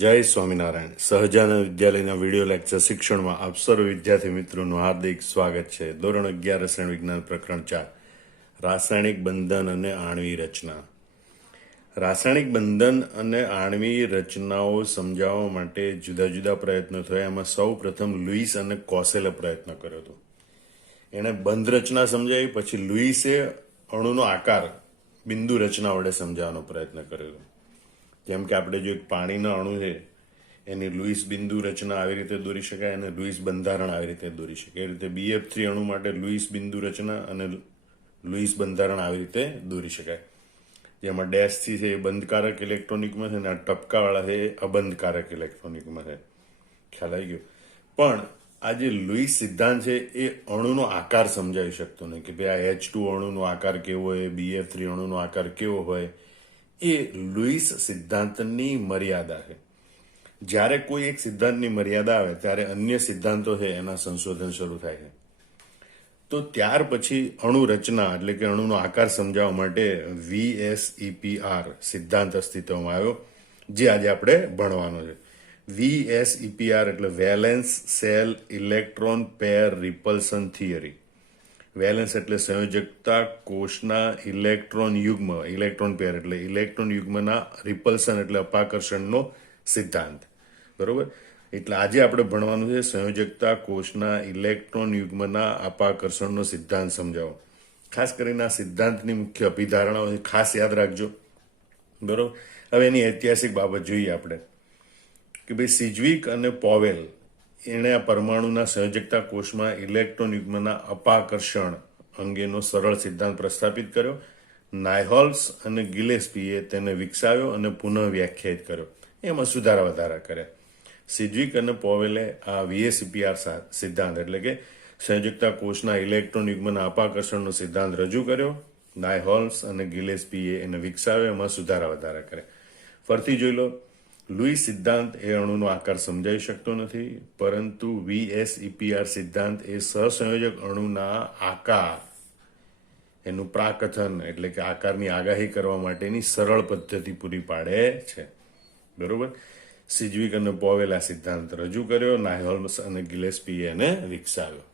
જય સ્વામિનારાયણ. સહજાનંદ વિદ્યાલયના video lecture શિક્ષણમાં આપ સર્વ વિદ્યાર્થી મિત્રોનું હાર્દિક સ્વાગત છે. ધોરણ 11 રસાયણ વિજ્ઞાન પ્રકરણ 4 રાસાયણિક બંધન અને આણ્વીય રચના. રાસાયણિક બંધન અને આણ્વીય રચનાઓ સમજાવવા માટે જુદા જુદા પ્રયત્નો થયા. એમાં સૌ પ્રથમ લુઈસ અને કોસેલે પ્રયત્ન કર્યો હતો. એણે બંધ રચના સમજાવી, પછી લુઈસે અણુનો આકાર બિંદુ રચના વડે સમજાવવાનો પ્રયત્ન કર્યો હતો. જેમ કે આપણે જો એક પાણીનો અણુ છે એની લુઈસ બિંદુ રચના આવી રીતે દોરી શકાય અને લુઈસ બંધારણ આવી રીતે દોરી શકાય. એ રીતે BF3 અણુ માટે લુઈસ બિંદુ રચના અને લુઈસ બંધારણ આવી રીતે દોરી શકાય. જેમાં ડેશથી છે એ બંધકારક ઇલેક્ટ્રોનિકમાં છે અને આ ટપકાવાળા છે એ અબંધકારક ઇલેક્ટ્રોનિકમાં છે. ખ્યાલ આવી ગયો. પણ આ જે લુઈસ સિદ્ધાંત છે એ અણુનો આકાર સમજાવી શકતો નહીં કે ભાઈ આ H2 અણુનો આકાર કેવો હોય, BF3 અણુનો આકાર કેવો હોય. એ લુઈસ સિદ્ધાંતની મર્યાદા છે. જ્યારે કોઈ એક સિદ્ધાંતની મર્યાદા આવે ત્યારે અન્ય સિદ્ધાંતો છે એના સંશોધન શરૂ થાય છે. તો ત્યાર પછી અણુ રચના એટલે કે અણુનો આકાર સમજાવવા માટે VSEPR સિદ્ધાંત અસ્તિત્વમાં આવ્યો, જે આજે આપણે ભણવાનો છે. VSEPR એટલે valence cell electron pair રિપલ્સન theory. Valence એટલે સંયોજકતા કોષના ઇલેક્ટ્રોન યુગ્મ, ઇલેક્ટ્રોન પેર એટલે ઇલેક્ટ્રોન યુગ્મના રિપલ્સન એટલે અપાકર્ષણનો સિદ્ધાંત. બરોબર. એટલે આજે આપણે ભણવાનું છે સંયોજકતા કોષના ઇલેક્ટ્રોન યુગ્મના અપાકર્ષણનો સિદ્ધાંત સમજાવો. ખાસ કરીને આ સિદ્ધાંતની મુખ્ય અભિધારણાઓ ખાસ યાદ રાખજો. બરોબર. હવે એની ઐતિહાસિક બાબત જોઈએ આપણે કે ભાઈ સિજ્વિક અને પોવેલ એણે આ પરમાણુના સંયોજકતા કોષમાં ઇલેક્ટ્રોન યુગ્મના અપાકર્ષણ અંગેનો સરળ સિદ્ધાંત પ્રસ્થાપિત કર્યો. નાયહોલ્સ અને ગિલેસ્પીએ તેને વિકસાવ્યો અને પુનઃ વ્યાખ્યાયિત કર્યો. એમાં સુધારા વધારા કર્યા. સિજ્વિક અને પોવેલે આ VSEPR સિદ્ધાંત એટલે કે સંયોજકતા કોષના ઇલેક્ટ્રોન યુગ્મના અપાકર્ષણનો સિદ્ધાંત રજૂ કર્યો. નાયહોલ્સ અને ગિલેસ્પીએ એને વિકસાવ્યો, એમાં સુધારા વધારા કર્યા. ફરીથી જોઈ લો. લુઈસ સિદ્ધાંત એ અણુનો આકાર સમજાવી શકતો નથી, પરંતુ VSEPR સિદ્ધાંત એ સહસંયોજક અણુના આકાર એનું પ્રાકથન એટલે કે આકારની આગાહી કરવા માટેની સરળ પદ્ધતિ પૂરી પાડે છે. બરોબર. સિજ્વિક અને પોવેલ આ સિદ્ધાંત રજૂ કર્યો, નાયહોલ્સ અને ગિલેસ્પીએ એને વિકસાવ્યો.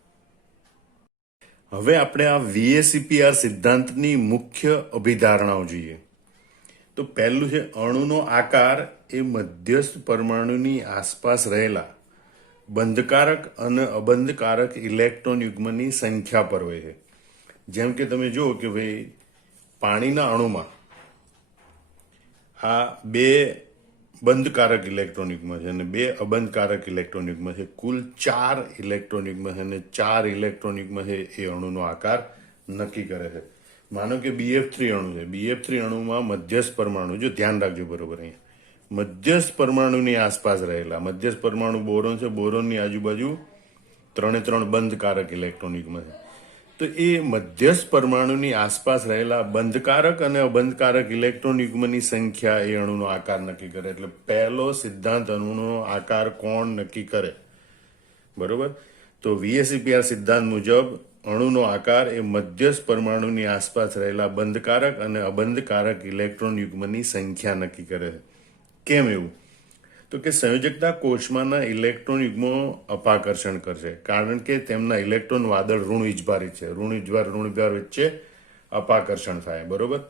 હવે આપણે આ VSEPR સિદ્ધાંતની મુખ્ય અભિધારણાઓ જોઈએ. તો પહેલું છે અણુનો આકાર એ મધ્યસ્થ પરમાણુની આસપાસ રહેલા બંધકારક અને અબંધકારક ઇલેક્ટ્રોન યુગ્મની સંખ્યા પર હોય છે. જેમ કે તમે જુઓ કે ભાઈ પાણીના અણુમાં આ બે બંધકારક ઇલેક્ટ્રોન યુગ્મ છે અને બે અબંધકારક ઇલેક્ટ્રોન યુગ્મ છે. કુલ 4 ઇલેક્ટ્રોન યુગ્મ છે અને 4 ઇલેક્ટ્રોન યુગ્મ છે એ અણુનો આકાર નક્કી કરે છે. માનો કે BF3 અણુ છે. BF3 અણુમાં મધ્યસ્થ પરમાણુ, જો ધ્યાન રાખજો બરોબર, અહીંયા મધ્યસ્થ પરમાણુની આસપાસ રહેલા મધ્યસ્થ પરમાણુ બોરોન છે. બોરોનની આજુબાજુ 3 બંધકારક ઇલેક્ટ્રોન યુગ્મ છે. તો એ મધ્યસ્થ પરમાણુની આસપાસ રહેલા બંધકારક અને અબંધકારક ઇલેક્ટ્રોન યુગ્મની સંખ્યા એ અણુનો આકાર નક્કી કરે. એટલે પહેલો સિદ્ધાંત અણુનો આકાર કોણ નક્કી કરે? બરોબર. તો VSEPR સિદ્ધાંત મુજબ અણુનો આકાર એ મધ્યસ્થ પરમાણુની આસપાસ રહેલા બંધકારક અને અબંધકારક ઇલેક્ટ્રોન યુગ્મની સંખ્યા નક્કી કરે છે. કેમ એવું? તો કે સંયોજકતા કોષમાંના ઇલેક્ટ્રોન યુગ્મો અપાકર્ષણ કરશે, કારણ કે તેમના ઇલેક્ટ્રોન વાદળ ઋણ વીજભારિત છે. ઋણ વિજભાર વચ્ચે અપાકર્ષણ થાય. બરોબર.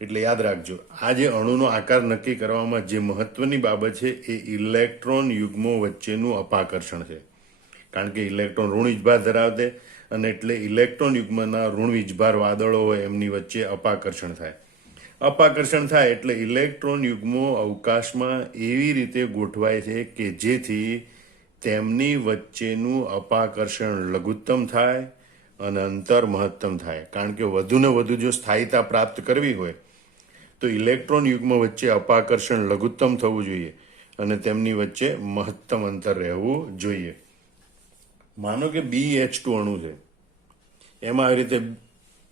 એટલે યાદ રાખજો, આ જે અણુનો આકાર નક્કી કરવામાં જે મહત્વની બાબત છે એ ઇલેક્ટ્રોન યુગ્મો વચ્ચેનું અપાકર્ષણ છે. કારણ કે ઇલેક્ટ્રોન ઋણ વીજભાર ધરાવતે અને એટલે ઇલેક્ટ્રોન યુગ્મના ઋણ વીજભાર વાદળો હોય એમની વચ્ચે અપાકર્ષણ થાય. અપાકર્ષણ થાય એટલે ઇલેક્ટ્રોન યુગ્મો અવકાશમાં એવી રીતે ગોઠવાય છે કે જેથી તેમની વચ્ચેનું અપાકર્ષણ લઘુત્તમ થાય અને અંતર મહત્તમ થાય. કારણ કે વધુને વધુ જો સ્થાયીતા પ્રાપ્ત કરવી હોય તો ઇલેક્ટ્રોન યુગ્મ વચ્ચે અપાકર્ષણ લઘુત્તમ થવું જોઈએ અને તેમની વચ્ચે મહત્તમ અંતર રહેવું જોઈએ. માનો કે BH2 અણુ છે. એમાં આવી રીતે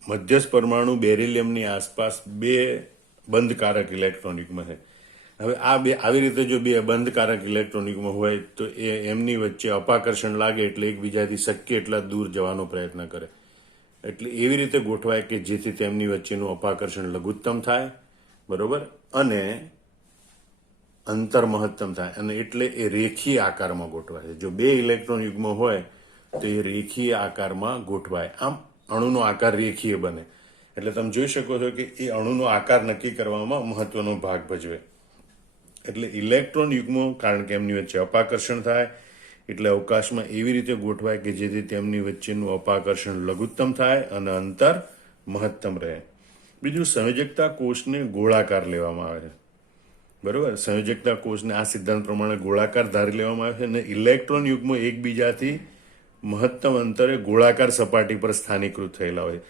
મધ્યસ્થ પરમાણુ બેરિલિયમની આસપાસ બે બંધકારક ઇલેક્ટ્રોન યુગ્મ છે. હવે આ બે આવી રીતે જો બે બંધકારક ઇલેક્ટ્રોન યુગ્મ હોય તો એ એમની વચ્ચે અપાકર્ષણ લાગે એટલે એકબીજાથી શક્ય એટલા દૂર જવાનો પ્રયત્ન કરે. એટલે એવી રીતે ગોઠવાય કે જેથી તેમની વચ્ચેનું અપાકર્ષણ લઘુત્તમ થાય. બરોબર. અને અંતર મહત્તમ થાય, અને એટલે એ રેખીય આકારમાં ગોઠવાય છે. જો બે ઇલેક્ટ્રોન યુગ્મ હોય તો એ રેખીય આકારમાં ગોઠવાય. આમ અણુનો આકાર રેખીય બને. એટલે તમે જોઈ શકો છો કે એ અણુનો આકાર નક્કી કરવામાં મહત્વનો ભાગ ભજવે. એટલે ઇલેક્ટ્રોન યુગ્મો કારણ કે એમની વચ્ચે અપાકર્ષણ થાય એટલે અવકાશમાં એવી રીતે ગોઠવાય કે જેથી તેમની વચ્ચેનું અપાકર્ષણ લઘુત્તમ થાય અને અંતર મહત્તમ રહે. બીજું, સંયોજકતા કોષને ગોળાકાર લેવામાં આવે છે. બરોબર, સંયોજકતા કોષને આ સિદ્ધાંત પ્રમાણે ગોળાકાર ધારી લેવામાં આવે છે અને ઇલેક્ટ્રોન યુગ્મો એકબીજાથી મહત્તમ અંતરે ગોળાકાર સપાટી પર સ્થાનીકૃત થયેલા હોય.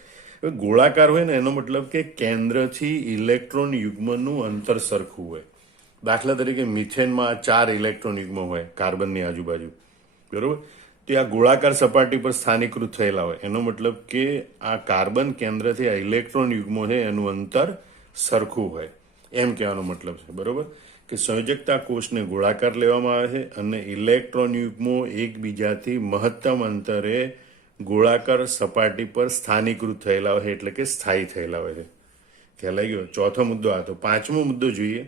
હવે ગોળાકાર હોય ને એનો મતલબ કે કેન્દ્રથી ઇલેક્ટ્રોન યુગ્મનું અંતર સરખું હોય. દાખલા તરીકે મિથેનમાં 4 ઇલેક્ટ્રોન યુગ્મ હોય કાર્બનની આજુબાજુ, બરોબર, તો આ ગોળાકાર સપાટી પર સ્થાનીકૃત થયેલા હોય. એનો મતલબ કે આ કાર્બન કેન્દ્રથી આ ઇલેક્ટ્રોન યુગ્મો છે એનું અંતર સરખું હોય, એમ કહેવાનો મતલબ છે. બરોબર, કે સંયોજકતા કોષને ગોળાકાર લેવામાં આવે છે અને ઇલેક્ટ્રોન યુગ્મો એકબીજાથી મહત્તમ અંતરે ગોળાકાર સપાટી પર સ્થાનીકૃત થયેલા હોય એટલે કે સ્થાયી થયેલા હોય છે. ખ્યાલ આવી ગયો? ચોથો મુદ્દો આ. તો પાંચમો મુદ્દો જોઈએ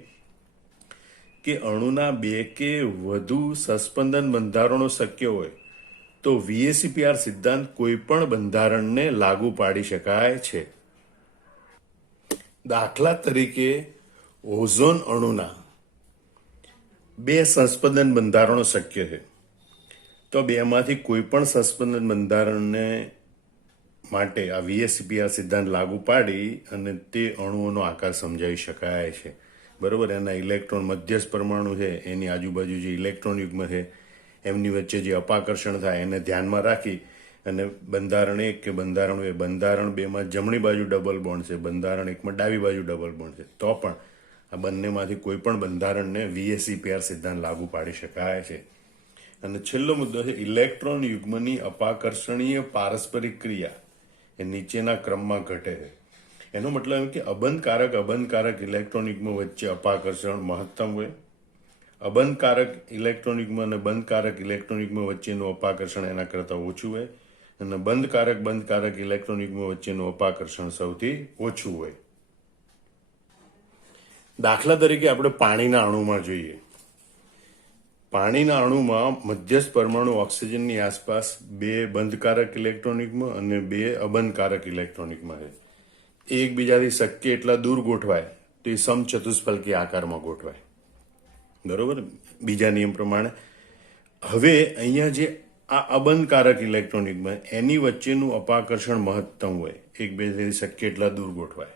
કે અણુના બે કે વધુ સસ્પંદન બંધારણો શક્ય હોય તો VSEPR સિદ્ધાંત કોઈ પણ બંધારણને લાગુ પાડી શકાય છે. દાખલા તરીકે ઓઝોન અણુના બે સસ્પંદન બંધારણો શક્ય છે, તો બેમાંથી કોઈ પણ સસ્પંદન બંધારણને માટે આ VSEPR સિદ્ધાંત લાગુ પાડી અને તે અણુઓનો આકાર સમજાવી શકાય છે. બરોબર, એના ઇલેક્ટ્રોન મધ્યસ્થ પરમાણુ છે એની આજુબાજુ જે ઇલેક્ટ્રોન યુગ્મ છે એમની વચ્ચે જે અપાકર્ષણ થાય એને ધ્યાનમાં રાખી અને બંધારણ 1 કે બંધારણ 2, બંધારણ 2માં જમણી બાજુ ડબલ બોન્ડ છે, બંધારણ 1માં ડાબી બાજુ ડબલ બોન્ડ છે, તો પણ આ બંનેમાંથી કોઈ પણ બંધારણને VSEPR સિદ્ધાંત લાગુ પાડી શકાય છે. અને છેલ્લો મુદ્દો છે ઇલેક્ટ્રોન યુગ્મની અપાકર્ષણીય પારસ્પરિક ક્રિયા એ નીચેના ક્રમમાં ઘટે છે. એનો મતલબ એમ કે અબંધકારક ઇલેક્ટ્રોન યુગ્મ વચ્ચે અપાકર્ષણ મહત્તમ હોય, અબંધકારક ઇલેક્ટ્રોન યુગ્મ અને બંધકારક ઇલેક્ટ્રોન યુગ્મ વચ્ચેનું અપાકર્ષણ એના કરતાં ઓછું હોય, અને બંધકારક ઇલેક્ટ્રોન યુગ્મ વચ્ચેનું અપાકર્ષણ સૌથી ઓછું હોય. દાખલા તરીકે આપણે પાણીના અણુમાં જોઈએ. પાણીના અણુમાં મધ્યસ્થ પરમાણુ ઓક્સિજનની આસપાસ 2 બંધકારક ઇલેક્ટ્રોન યુગ્મ અને 2 અબંધકારક ઇલેક્ટ્રોન યુગ્મ છે. એકબીજાથી શક્ય એટલા દૂર ગોઠવાય તો એ સમચતુષ્ફલકી આકારમાં ગોઠવાય. બરોબર, બીજા નિયમ પ્રમાણે. હવે અહીંયા જે આ અબંધકારક ઇલેક્ટ્રોન યુગ્મ એની વચ્ચેનું અપાકર્ષણ મહત્તમ હોય, એકબીજાથી શક્ય એટલા દૂર ગોઠવાય.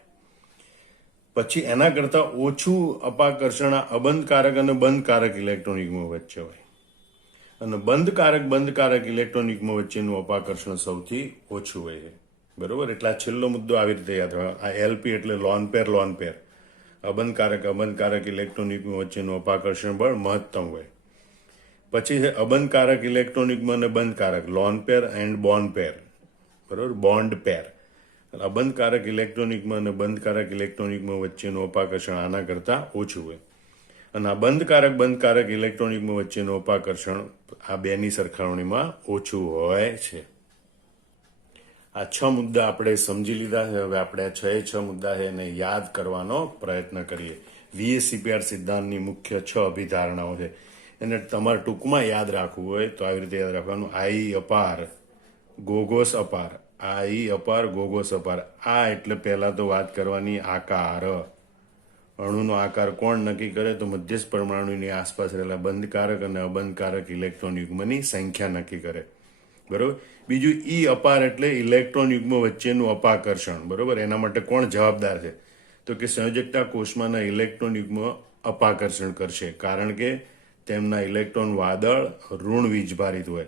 પછી એના કરતાં ઓછું અપાકર્ષણ આ અબંધકારક અને બંધકારક ઇલેક્ટ્રોન યુગ્મ વચ્ચે હોય, અને બંધકારક ઇલેક્ટ્રોન યુગ્મ વચ્ચેનું અપાકર્ષણ સૌથી ઓછું હોય છે. બરોબર, એટલે આ છેલ્લો મુદ્દો આવી રીતે યાદ રાખવાનો. આ LP એટલે લોન પેર, અબંધકારક ઇલેક્ટ્રોન યુગ્મ વચ્ચેનું અપાકર્ષણ બળ મહત્તમ હોય. પછી છે અબંધકારક ઇલેક્ટ્રોન યુગ્મ અને બંધકારક, લોન પેર એન્ડ બોન્ડ પેર. બરોબર, બોન્ડ પેર. અબંધકારક ઇલેક્ટ્રોન યુગ્મ અને બંધકારક ઇલેક્ટ્રોન યુગ્મ વચ્ચેનું અપાકર્ષણ આના કરતાં ઓછું હોય, અને આ બંધકારક ઇલેક્ટ્રોન યુગ્મ વચ્ચેનું અપાકર્ષણ આ બેની સરખામણીમાં ઓછું હોય છે. આ 6 મુદ્દા આપણે સમજી લીધા છે. હવે આપણે આ 6 મુદ્દા છે એને યાદ કરવાનો પ્રયત્ન કરીએ. VSEPR સિદ્ધાંતની મુખ્ય 6 અભિધારણાઓ છે. એને તમારે ટૂંકમાં યાદ રાખવું હોય તો આવી રીતે યાદ રાખવાનું. I અપાર ગોગોસ અપાર, I અપાર ગોગોસ અપાર. આ એટલે પહેલા તો વાત કરવાની આકાર. અણુનો આકાર કોણ નક્કી કરે? તો મધ્યસ્થ પરમાણુની આસપાસ રહેલા બંધકારક અને અબંધકારક ઇલેક્ટ્રોન યુગ્મની સંખ્યા નક્કી કરે. બરોબર. બીજું E અપાર એટલે ઇલેક્ટ્રોન યુગ્મ વચ્ચેનું અપાકર્ષણ. બરોબર, એના માટે કોણ જવાબદાર છે? તો કે સંયોજકતા કોષમાંના ઇલેક્ટ્રોન યુગ્મ અપાકર્ષણ કરશે, કારણ કે તેમના ઇલેક્ટ્રોન વાદળ ઋણ વીજભારિત હોય.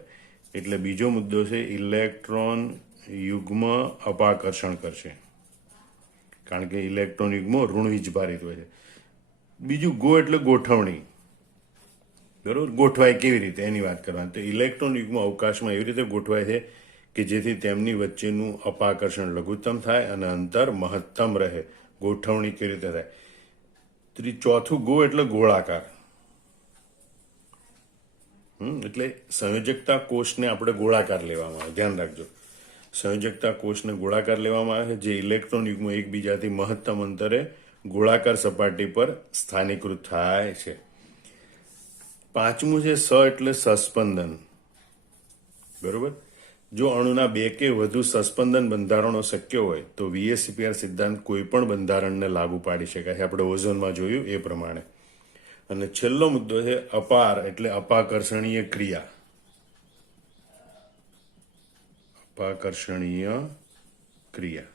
એટલે બીજો મુદ્દો છે ઇલેક્ટ્રોન યુગ્મ અપાકર્ષણ કરશે, કારણ કે ઇલેક્ટ્રોન યુગ્મો ઋણ વીજભારિત હોય છે. બીજું ગો એટલે ગોઠવણી. બરોબર, ગોઠવાય કેવી રીતે એની વાત કરવાની. તો ઇલેક્ટ્રોન યુગ્મ અવકાશમાં એવી રીતે ગોઠવાય છે કે જેથી તેમની વચ્ચેનું અપાકર્ષણ લઘુત્તમ થાય અને અંતર મહત્તમ રહે. ગોઠવણી કેવી રીતે થાય? ચોથું ગો એટલે ગોળાકાર. એટલે સંયોજકતા કોષને આપણે ગોળાકાર લેવામાં આવે, ધ્યાન રાખજો. સંયોજકતા કોષને ગોળાકાર લેવામાં આવે છે, જે ઇલેક્ટ્રોન યુગ્મો એકબીજાથી મહત્તમ અંતરે ગોળાકાર સપાટી પર સ્થાનીકૃત થાય છે. પાંચમું છે સ એટલે સસ્પંદન. બરોબર. જો અણુના બે કે વધુ સસ્પંદન બંધારણો શક્ય હોય તો VSEPR સિદ્ધાંત કોઈ પણ બંધારણને લાગુ પાડી શકાય. આપણે ઓઝોનમાં જોયું એ પ્રમાણે. અને છેલ્લો મુદ્દો છે અપાર એટલે અપાકર્ષણીય ક્રિયા. અપાકર્ષણીય ક્રિયા.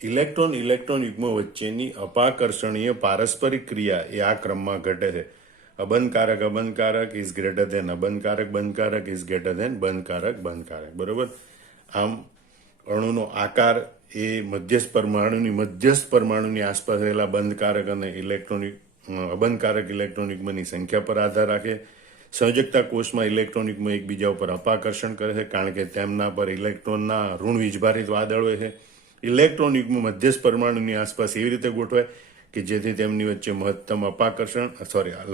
ઇલેક્ટ્રોન ઇલેક્ટ્રોન યુગ્મો વચ્ચેની અપાકર્ષણીય પારસ્પરિક ક્રિયા એ આ ક્રમમાં ઘટે છે. અબંધકારક અબંધકારક ઇઝ ગ્રેટર ધેન અબંધકારક બંધકારક ઇઝ ગ્રેટર ધેન બંધકારક બંધકારક. બરોબર. આમ અણુનો આકાર એ મધ્યસ્થ પરમાણુની આસપાસ રહેલા બંધકારક અને અબંધકારક ઇલેક્ટ્રોન યુગ્મની સંખ્યા પર આધાર રાખે. સંયોજકતા કોષમાં ઇલેક્ટ્રોન યુગ્મ એકબીજા ઉપર અપાકર્ષણ કરે છે કારણ કે તેમના પર ઇલેક્ટ્રોનના ઋણ વીજભારિત વાદળ હોય છે. ઇલેક્ટ્રોન યુગ્મ મધ્યસ્થ પરમાણુની આસપાસ એવી રીતે ગોઠવાય કે જેથી તેમની વચ્ચે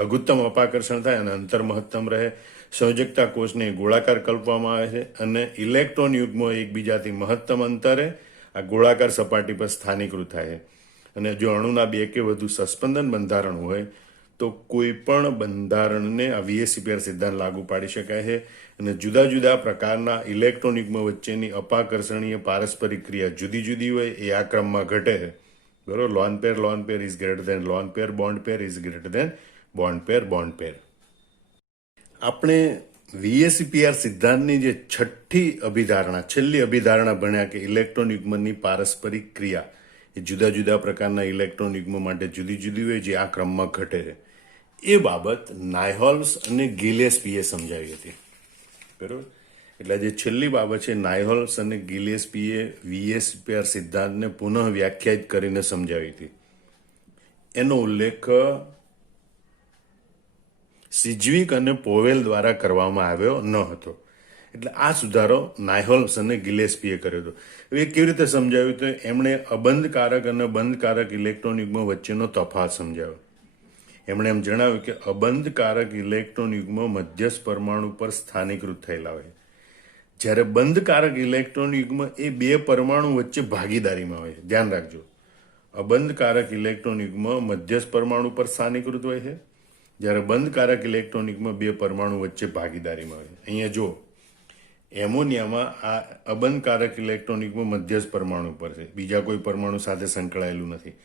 લઘુત્તમ અપાકર્ષણ થાય અને અંતર મહત્તમ રહે. સંયોજકતા કોષને ગોળાકાર કલ્પવામાં આવે છે અને ઇલેક્ટ્રોન યુગ્મો એકબીજાથી મહત્તમ અંતરે આ ગોળાકાર સપાટી પર સ્થાનીકૃત થાય છે. અને જો અણુના બે કે વધુ સસ્પંદન બંધારણ હોય તો કોઈ પણ બંધારણને આ VSEPR સિદ્ધાંત લાગુ પાડી શકાય છે. અને જુદા જુદા પ્રકારના ઇલેક્ટ્રોન યુગ્મ વચ્ચેની અપાકર્ષણીય પારસ્પરિક ક્રિયા જુદી જુદી હોય એ આ ક્રમમાં ઘટે છે. બરોબર. Lone pair is greater than lone pair, bond pair is greater than bond pair. આપણે VSEPR સિદ્ધાંતની જે છેલ્લી અભિધારણા ભણ્યા કે ઇલેક્ટ્રોન યુગ્મની પારસ્પરિક ક્રિયા એ જુદા જુદા પ્રકારના ઇલેક્ટ્રોન યુગ્મ માટે જુદી જુદી હોય જે આ ક્રમમાં ઘટે છે. એ બાબત નાયહોલ્સ અને ગિલેસ્પીએ સમજાવી હતી. બરોબર. એટલે જે છેલ્લી બાબત છે નાયહોલ્સ અને ગિલેસ્પીએ VSEPR સિદ્ધાંતને પુનઃ વ્યાખ્યાયિત કરીને સમજાવી હતી. એનો ઉલ્લેખ સિજ્વિક અને પોવેલ દ્વારા કરવામાં આવ્યો ન હતો. એટલે આ સુધારો નાયહોલ્સ અને ગિલેસ્પીએ કર્યો હતો. એ કેવી રીતે સમજાવ્યું તો એમણે અબંધકારક અને બંધકારક ઇલેક્ટ્રોન યુગ્મ વચ્ચેનો તફાવત સમજાવ્યો. એમણે એમ જણાવ્યું કે અબંધકારક ઇલેક્ટ્રોન યુગ્મ મધ્યસ્થ પરમાણુ પર સ્થાનીકૃત થયેલા હોય, જ્યારે બંધકારક ઇલેક્ટ્રોન યુગ્મ એ બે પરમાણુ વચ્ચે ભાગીદારીમાં હોય છે. ધ્યાન રાખજો, અબંધકારક ઇલેક્ટ્રોન યુગ્મ મધ્યસ્થ પરમાણુ પર સ્થાનીકૃત હોય છે, જ્યારે બંધકારક ઇલેક્ટ્રોન યુગ્મ બે પરમાણુ વચ્ચે ભાગીદારીમાં હોય છે. અહીંયા જો એમોનિયામાં આ અબંધકારક ઇલેક્ટ્રોન યુગ્મ મધ્યસ્થ પરમાણુ પર છે, બીજા કોઈ પરમાણુ સાથે સંકળાયેલું નથી.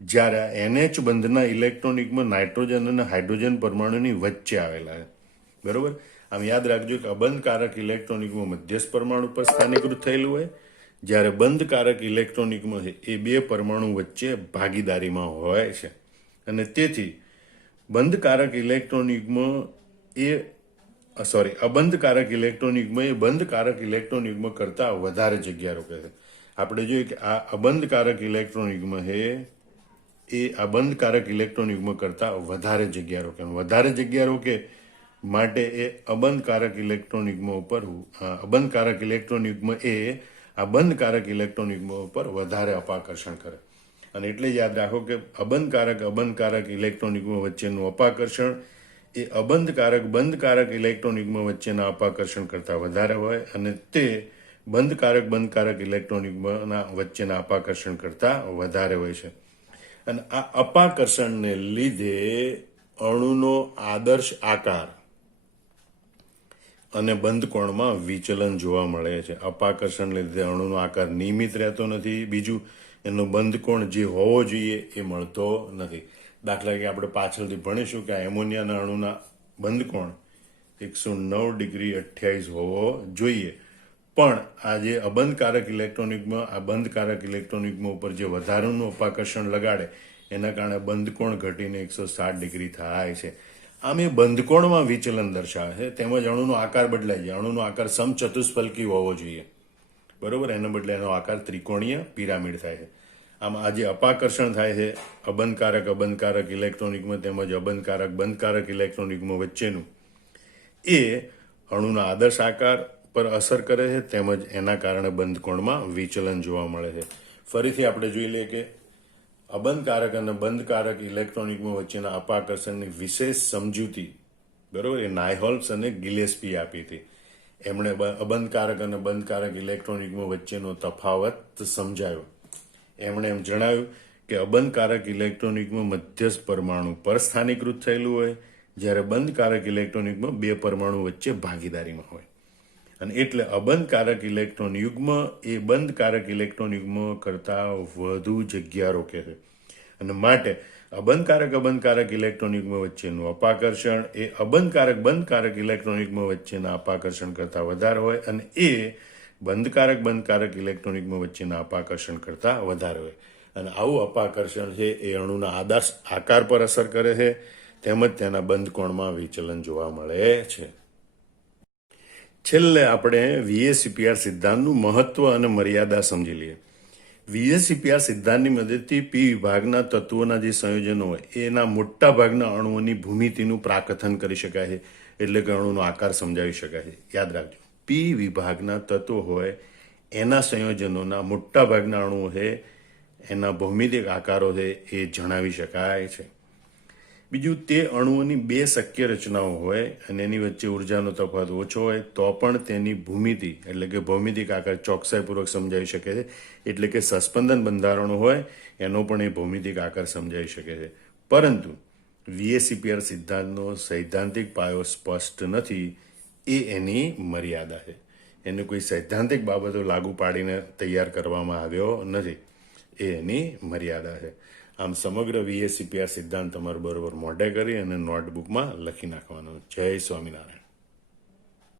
જ્યારે NH બંધના ઇલેક્ટ્રોન યુગ્મ નાઇટ્રોજન અને હાઇડ્રોજન પરમાણુની વચ્ચે આવેલા છે. બરોબર. આમ યાદ રાખજો કે અબંધકારક ઇલેક્ટ્રોન યુગ્મ મધ્યસ્થ પરમાણુ પર સ્થાનીકૃત થયેલું હોય, જ્યારે બંધકારક ઇલેક્ટ્રોન યુગ્મ છે એ બે પરમાણુ વચ્ચે ભાગીદારીમાં હોય છે. અને તેથી અબંધકારક ઇલેક્ટ્રોન યુગ્મ એ બંધકારક ઇલેક્ટ્રોન યુગ્મ કરતા વધારે જગ્યા રોકે છે. આપણે જોઈએ કે આ અબંધકારક ઇલેક્ટ્રોન યુગ્મ છે એ અબંધકારક ઇલેક્ટ્રોન યુગ્મ કરતા વધારે જગ્યા રોકે. વધારે જગ્યા રોકે માટે એ અબંધકારક ઇલેક્ટ્રોન યુગ્મ ઉપર અબંધકારક ઇલેક્ટ્રોન યુગ્મ એ આ બંધકારક ઇલેક્ટ્રોન યુગ્મ ઉપર વધારે અપાકર્ષણ કરે. અને એટલે યાદ રાખો કે અબંધકારક ઇલેક્ટ્રોન યુગ્મ વચ્ચેનું અપાકર્ષણ એ બંધકારક ઇલેક્ટ્રોન યુગ્મ વચ્ચેના અપાકર્ષણ કરતા વધારે હોય અને તે બંધકારક ઇલેક્ટ્રોન યુગ્મના વચ્ચેના અપાકર્ષણ કરતા વધારે હોય છે. અને આ અપાકર્ષણને લીધે અણુનો આદર્શ આકાર અને બંધ કોણમાં વિચલન જોવા મળે છે. અપાકર્ષણ લીધે અણુનો આકાર નિયમિત રહેતો નથી. બીજું, એનો બંધ કોણ જે હોવો જોઈએ એ મળતો નથી. દાખલા કે આપણે પાછળથી ભણીશું કે આ એમોનિયાના અણુના બંધ કોણ 109°28 હોવો જોઈએ, પણ આ જે અબંધકારક ઇલેક્ટ્રોન યુગ્મ આ બંધકારક ઇલેક્ટ્રોન યુગ્મ ઉપર જે વધારાનું અપાકર્ષણ લગાડે એના કારણે બંધકોણ ઘટીને 160° થાય છે. આમ એ બંધકોણમાં વિચલન દર્શાવે છે. તેમજ અણુનો આકાર બદલાય છે. અણુનો આકાર સમચતુષ્ફલકી હોવો જોઈએ. બરોબર. એના બદલે એનો આકાર ત્રિકોણીય પિરામિડ થાય છે. આમ આ જે અપાકર્ષણ થાય છે અબંધકારક ઇલેક્ટ્રોન યુગ્મ તેમજ બંધકારક ઇલેક્ટ્રોન યુગ્મ વચ્ચેનું, એ અણુના આદર્શ આકાર પર અસર કરે છે તેમજ એના કારણે બંધકોણમાં વિચલન જોવા મળે છે. ફરીથી આપણે જોઈ લઈએ કે અબંધકારક અને બંધકારક ઇલેક્ટ્રોન યુગ્મ વચ્ચેના અપાકર્ષણની વિશેષ સમજૂતી બરોબર એ નાયહોલ્સ અને ગિલેસ્પી આપી હતી. એમણે અબંધકારક અને બંધકારક ઇલેક્ટ્રોન યુગ્મ વચ્ચેનો તફાવત સમજાવ્યો. એમણે એમ જણાવ્યું કે અબંધકારક ઇલેક્ટ્રોન યુગ્મ મધ્યસ્થ પરમાણુ પર સ્થાનીકૃત થયેલું હોય, જ્યારે બંધકારક ઇલેક્ટ્રોન યુગ્મ બે પરમાણુ વચ્ચે ભાગીદારીમાં હોય. અને એટલે અબંધકારક ઇલેક્ટ્રોન યુગ્મ એ બંધકારક ઇલેક્ટ્રોન યુગ્મ કરતાં વધુ જગ્યા રોકે છે. અને માટે અબંધકારક ઇલેક્ટ્રોન યુગ્મ વચ્ચેનું અપાકર્ષણ એ બંધકારક ઇલેક્ટ્રોન યુગ્મ વચ્ચેના અપાકર્ષણ કરતાં વધારે હોય અને એ બંધકારક ઇલેક્ટ્રોન યુગ્મ વચ્ચેના અપાકર્ષણ કરતાં વધારે હોય. અને આવું અપાકર્ષણ છે એ અણુના આકાર પર અસર કરે છે તેમજ તેના બંધ કોણમાં વિચલન જોવા મળે છે. છેલ્લે આપણે VACPR સિદ્ધાંતનું મહત્વ અને મર્યાદા સમજી લઈએ. VACPR સિદ્ધાંતની મદદથી પી વિભાગના તત્વોના જે સંયોજનો હોય એના મોટા ભાગના અણુઓની ભૂમિતિનું પ્રાકથન કરી શકાય છે, એટલે કે અણુનો આકાર સમજાવી શકાય છે. યાદ રાખજો, પી વિભાગના તત્વો હોય એના સંયોજનોના મોટા ભાગના અણુઓ છે એના ભૌમિતિક આકારો છે એ જણાવી શકાય છે. બીજું, તે અણુઓની બે શક્ય રચનાઓ હોય અને એની વચ્ચે ઉર્જાનો તફાવત ઓછો હોય તો પણ તેની ભૂમિતિ એટલે કે ભૌમિતિક આકાર ચોકસાઈપૂર્વક સમજાવી શકે છે. એટલે કે સસ્પંદન બંધારણો હોય એનો પણ એ ભૌમિતિક આકાર સમજાવી શકે છે. પરંતુ VACPR સિદ્ધાંતનો સૈદ્ધાંતિક પાયો સ્પષ્ટ નથી, એ એની મર્યાદા છે. એને કોઈ સૈદ્ધાંતિક બાબતો લાગુ પાડીને તૈયાર કરવામાં આવ્યો નથી, એ એની મર્યાદા છે. આમ સમગ્ર VACPR સિદ્ધાંત તમારે બરોબર મોઢે કરી અને નોટબુકમાં લખી નાખવાનો. જય સ્વામિનારાયણ.